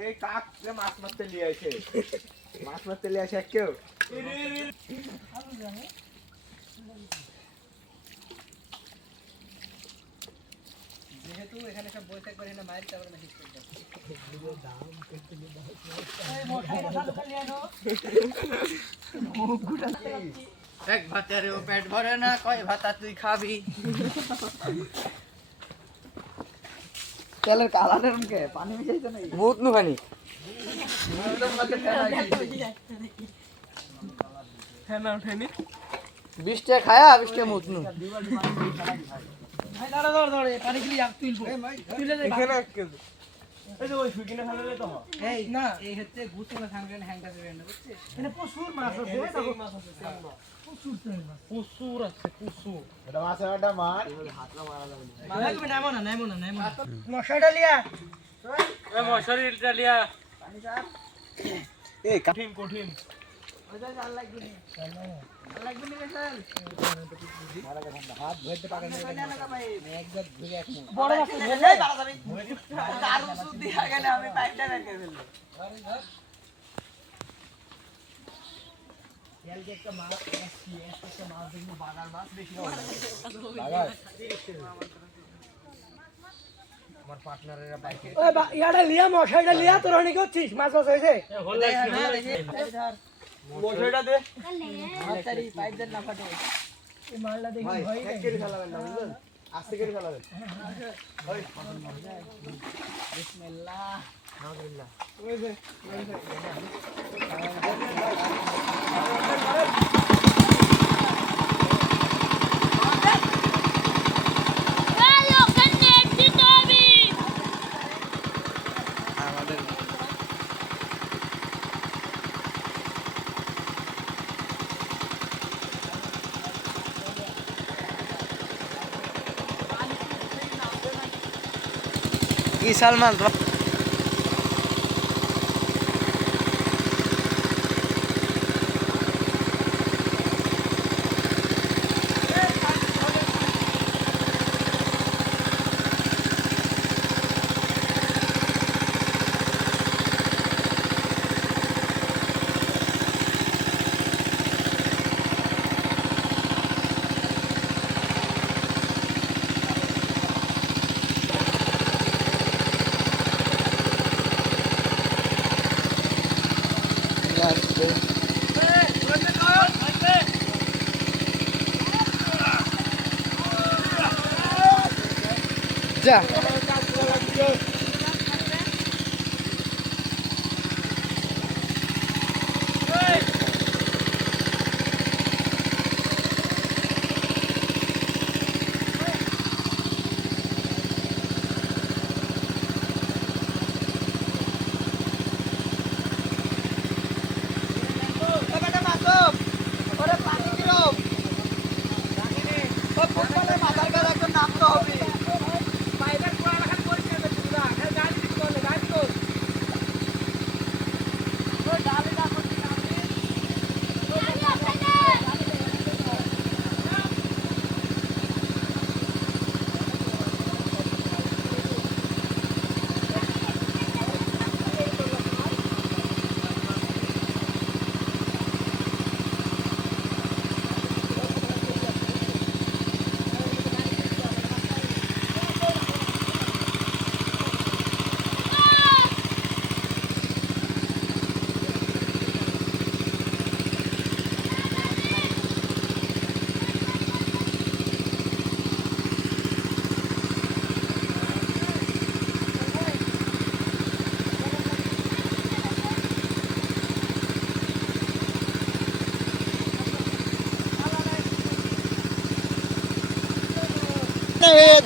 এই কাক মাছ মারতে নিয়ে আসে। মাছ মারতে নিয়ে আসে কেউ। যেহেতু এখানে সব বই থাকবে এখানে মায়ের না ঠিক করতে এক ভাতারে ও পেট ভরে না কয় ভাতা তুই খাবি? তেলের কালারের কে? পানি মিশাইছে নাকি? বহুত নু খায়া ভাই দাঁড়া দাঁড়া দাঁড়া পানি গুলি আপ তুলবো তুলে দে এই যে ওই সুইকিনে ফেলে তো এই না এই হচ্ছে গুছলা হ্যাংটা দেবেন বুঝছিস প্রচুর মাছ আছে মাছ প্রচুর আছে। প্রচুর এটা মাছ একটা মার লাগবে নামো না নামো না নামো না। মশাটা লিয়া। এই কঠিন কঠিন। ওইটা জাল লাগবে নি? জাল লাগবে। নি বেশাল হাত ধরতে পারে না একবার ঘুরে এক বড় মাছ ধরলে পারা যাবে দারুণ সুদ্ধি আগে না আমি পাইপটা বের করে ফেলব কালকে একটা মাছ আসছি একটা মাছ দেখব বাগার মাছ বেশি আমার পার্টনারেরা বাইকে ইয়াটা লিয়া মশাইটা লিয়া তোর অনেক হচ্ছিস মাছ মাছ হয়েছে? মশাইটা দে। পাইপ দেন না ফাটে। এই মালটা দেখি ভাই ভয় এক কেজি ফেলাবেন না বুঝলেন? আস্তে করে ফেলাবেন। বিসমিল্লাহ। Ayo, কি সালমান અચ્છા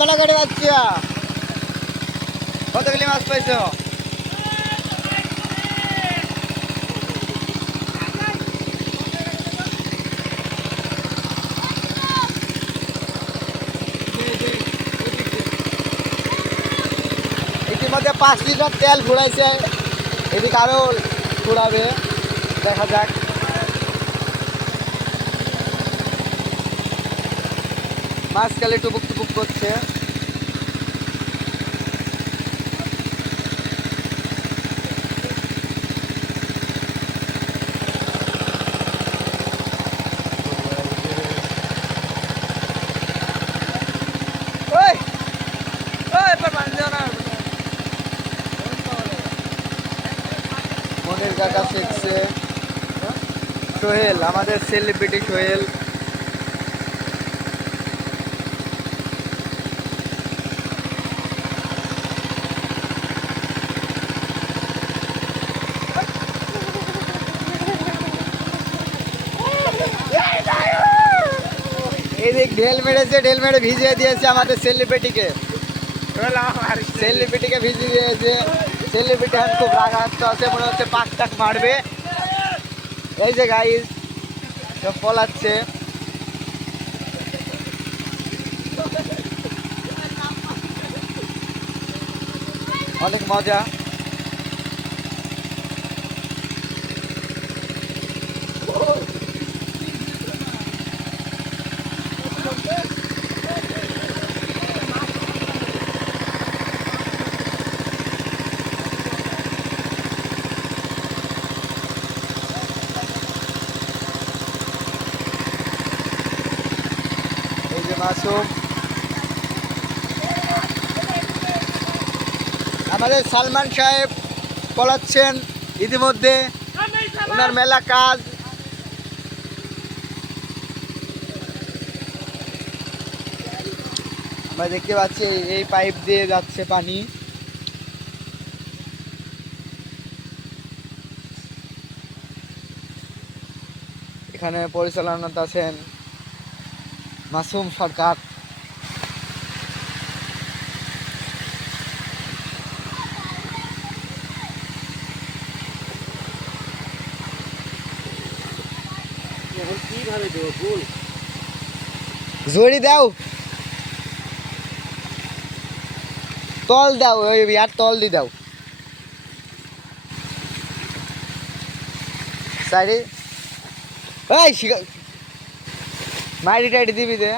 গলাগাড়ি বাচ্চা কতগুলি মাছ পাইছো? ইতিমধ্যে পাঁচ লিটার তেল ঘুরাইছে। এদিকে আরও ঘুরাবে, দেখা যাক। মাছ খালি টুপুক টুপুক করছে। কাকা শিখছে সোহেল আমাদের সেলিব্রিটি সোহেল। এদিক ঢেল মেরেছে ঢেল মেরে ভিজিয়ে দিয়েছে আমাদের সেলিব্রিটিকে সেলিব্রিটিকে ভিজিয়ে দিয়েছে। সেলিব্রিটি এখন খুব রাগাত্ম আছে, মনে হচ্ছে পাক টাক মারবে। এই যে গাইজ পলাচ্ছে। অনেক মজা। আমাদের সালমান সাহেব পলাচ্ছেন ইতিমধ্যে। ওনার মেলা কাজ। আমরা দেখতে পাচ্ছি এই- পাইপ দিয়ে যাচ্ছে পানি। এখানে পরিচালনাতে আছেন মাসুম সরকার। জড়ি দাও। তল দাও ওই আর তল দি দাও। সাইডে। এই মাইরি টাইডি দিবি দে।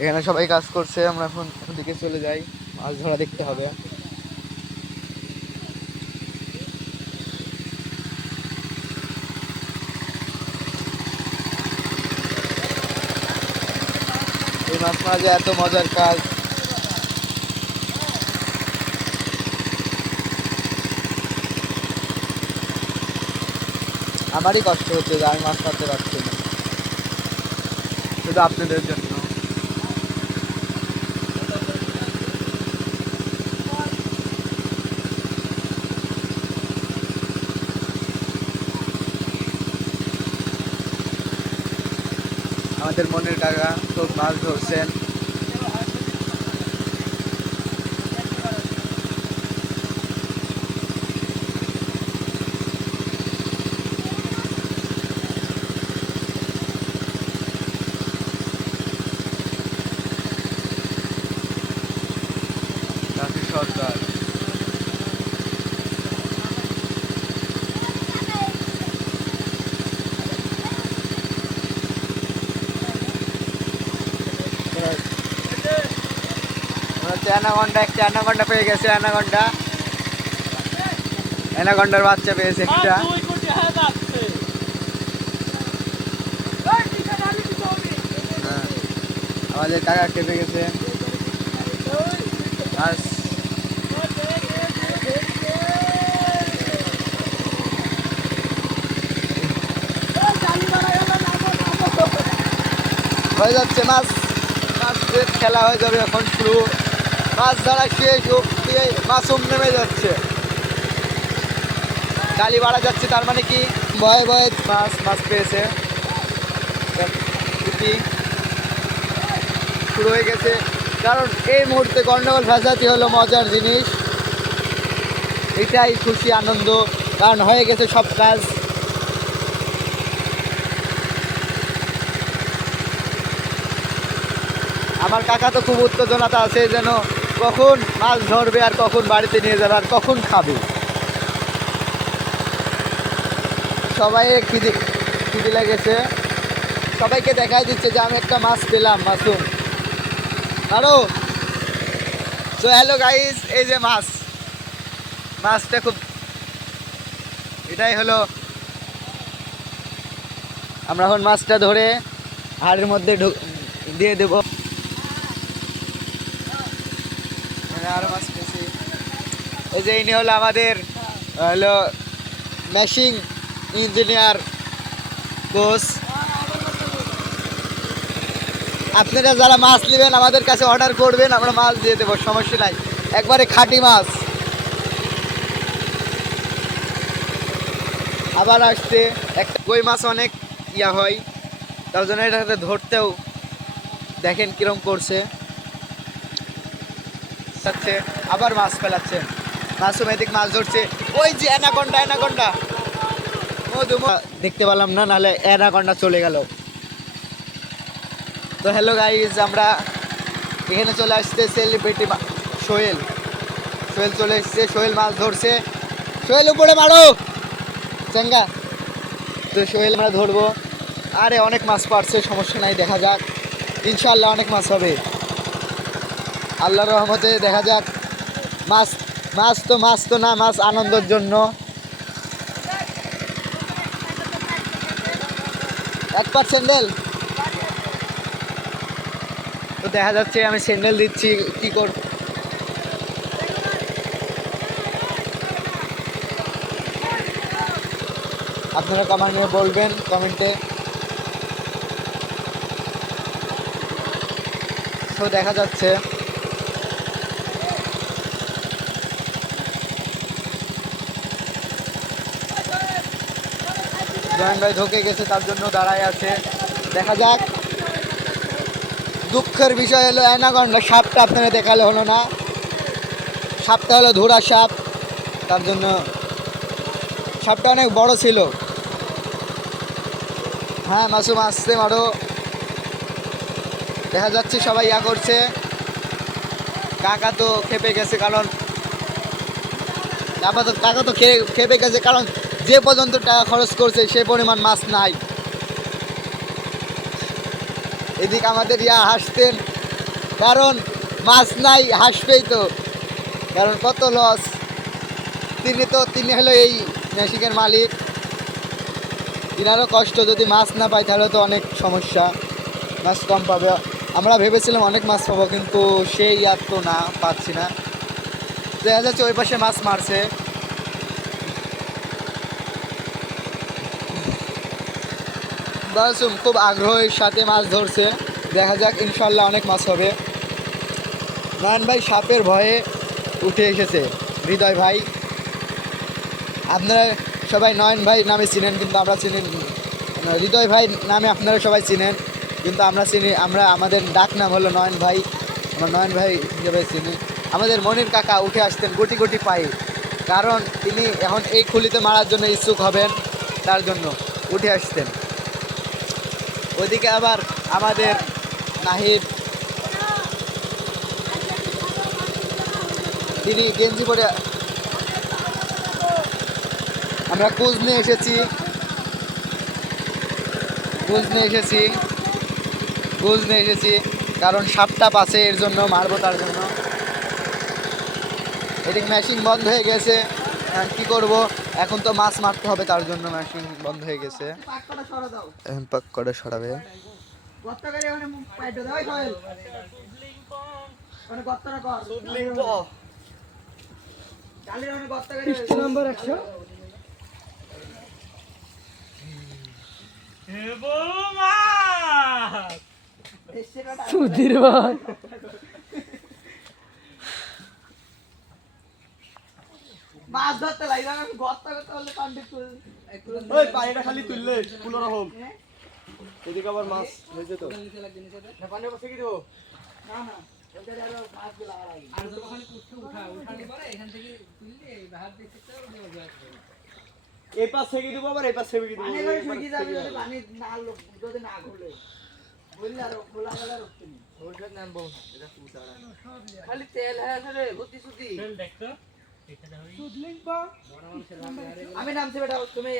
এখানে সবাই কাজ করছে, আমরা এখন ওদিকে চলে যাই, মাছ ধরা দেখতে হবে। এই মাছ মাঝে এত মজার কাজ। আমারই কষ্ট হচ্ছে যে আমি মাছ মারতে পারছি না। শুধু আপনাদের জন্য। আমাদের মনের কাকা খুব মাছ ধরছেন রাফি সরকার হচ্ছে অ্যানাকন্ডা একটা অ্যানাকন্ডা পেয়ে গেছে অ্যানাকন্ডা। অ্যানাকন্ডার বাচ্চা পেয়েছে একটা। হ্যাঁ। আমাদের কাকা কেঁপে গেছে। আর হয়ে যাচ্ছে মাছ মাছের খেলা হয়ে যাবে এখন শুরু। মাছ ধরা শেষ অব্দি মাসুম নেমে যাচ্ছে। ডালি বাড়া যাচ্ছে তার মানে কি? ভয়ে ভয়ে। মাছ মাছ পেয়েছে। শুরু হয়ে গেছে। কারণ এই মুহূর্তে গন্ডগোল ভেজাতি হলো মজার জিনিস। এটাই খুশি আনন্দ। কারণ হয়ে গেছে সব কাজ। আমার কাকা তো খুব উত্তেজনাটা আছে যেন কখন মাছ ধরবে আর কখন বাড়িতে নিয়ে যাবে আর কখন খাবে? সবাই খিদে খিদে লেগেছে। সবাইকে দেখাই দিচ্ছে যে আমি একটা মাছ পেলাম, মাসুম। আরও তো হ্যালো গাইস এই যে মাছ। মাছটা খুব এটাই হলো। আমরা এখন মাছটা ধরে হাড়ের মধ্যে ঢুক- দিয়ে দেবো এখানে আরও মাছ এই যে ইনি হলো আমাদের হলো মেশিং ইঞ্জিনিয়ার কোচ। আপনারা যারা মাছ নেবেন, আমাদের কাছে অর্ডার করবেন, আমরা মাছ দিয়ে দেবো, সমস্যা নাই। একবারে খাঁটি মাছ। আবার আসতে একটা কই মাছ অনেক ইয়া হয়, তার জন্য এটাতে ধরতেও দেখেন কিরম করছে। যাচ্ছে আবার মাছ ফেলাচ্ছেন মাসুম এদিক মাছ ধরছে। ওই যে অ্যানাকন্ডা অ্যানাকন্ডা। মধু দেখতে পেলাম না নাহলে অ্যানাকন্ডা চলে গেল। তো হ্যালো গাইজ আমরা এখানে চলে আসছে সেলিব্রিটি সোহেল। সোহেল চলে এসছে, সোহেল মাছ ধরছে। সোহেল উপরে মারো! চেঙ্গা তো সোহেল আমরা ধরবো। আরে অনেক মাছ পারছে, সমস্যা নাই, দেখা যাক। ইনশাল্লাহ অনেক মাছ হবে। আল্লাহর রহমতে দেখা যাক। মাছ মাছ তো মাছ তো না, মাছ আনন্দের জন্য। এক পার স্যান্ডেল। তো দেখা যাচ্ছে আমি স্যান্ডেল দিচ্ছি, কি কর আপনারা কমেন্টে বলবেন কমেন্টে তো দেখা যাচ্ছে জয়ন ভাই ঢোকে গেছে, তার জন্য দাঁড়ায় আছে। দেখা যাক। দুঃখের বিষয় হলো, অ্যানাকন্ডা সাপটা আপনারা দেখালে হলো না। সাপটা হলো ধুরা সাপ, তার জন্য সাপটা অনেক বড় ছিল। হ্যাঁ মাসুম, আসতে মারো দেখা যাচ্ছে সবাই ইয়া করছে। কাকা তো খেপে গেছে, কারণ কাকা তো খেয়ে খেপে গেছে, কারণ যে পর্যন্ত টাকা খরচ করছে, সে পরিমাণ মাছ নাই। এদিকে আমাদের ইয়া হাসতেন, কারণ মাছ নাই, হাসবেই তো। কারণ কত লস তিনি তো, তিনি হলো এই মেশিনের মালিক। তিনারও কষ্ট, যদি মাছ না পাই তাহলে তো অনেক সমস্যা। মাছ কম পাবে। আমরা ভেবেছিলাম অনেক মাছ পাবো, কিন্তু সেই আর তো না, পাচ্ছি না। দেখা যাচ্ছে ওই পাশে মাছ মারছে। বাসুম খুব আগ্রহের সাথে মাছ ধরছে। দেখা যাক, ইনশাল্লাহ অনেক মাছ হবে। নয়ন ভাই সাপের ভয়ে উঠে এসেছে। হৃদয় ভাই, আপনারা সবাই নয়ন ভাই নামে চিনেন, কিন্তু আমরা চিনি হৃদয় ভাই নামে আপনারা সবাই চিনেন, কিন্তু আমরা চিনি, আমরা, আমাদের ডাক নাম হলো নয়ন ভাই। আমরা নয়ন ভাই হিসেবে চিনি। আমাদের মনির কাকা উঠে আসতেন গুটি গুটি পাই কারণ তিনি এখন এই খুলিতে মারার জন্য ইচ্ছুক হবেন, তার জন্য উঠে আসতেন। ওইদিকে আবার আমাদের নাহিদ। তিনি গেঞ্জি পরে আমরা কুজ নিয়ে এসেছি। কুজ নিয়ে এসেছি। কুজ নিয়ে এসেছি। কারণ সাপটা পাশে এর জন্য, মারবো তার জন্য। এদিক মেশিন বন্ধ হয়ে গেছে। কি করব? এখন তো মাছ মারতে হবে তার জন্য মেশিন বন্ধ হয়ে গেছে। এখন পাক করে সরাবে। নম্বর একশো সুধীর ভাই। মাছ ধরতে লাগবে আমি গর্ত করতে হলে পান্ডিত ওই পানিটা খালি তুললে কোনো রকম এদিকে আবার মাছ হয়েছে তো। পানিটা বসে কি দেবো? আর উঠা পরে এখান থেকে তুললে এই পাশ থেকে দেবো আবার এই পাশ থেকে দেবো। পানি করে শুকিয়ে যাবে যদি পানি না যদি না ঘুরলে বুঝলে আর খোলা গেলে রক্ত নেই। খালি তেল হ্যাঁ রে সুদলিং বা আমি নামছি বেটা তুমি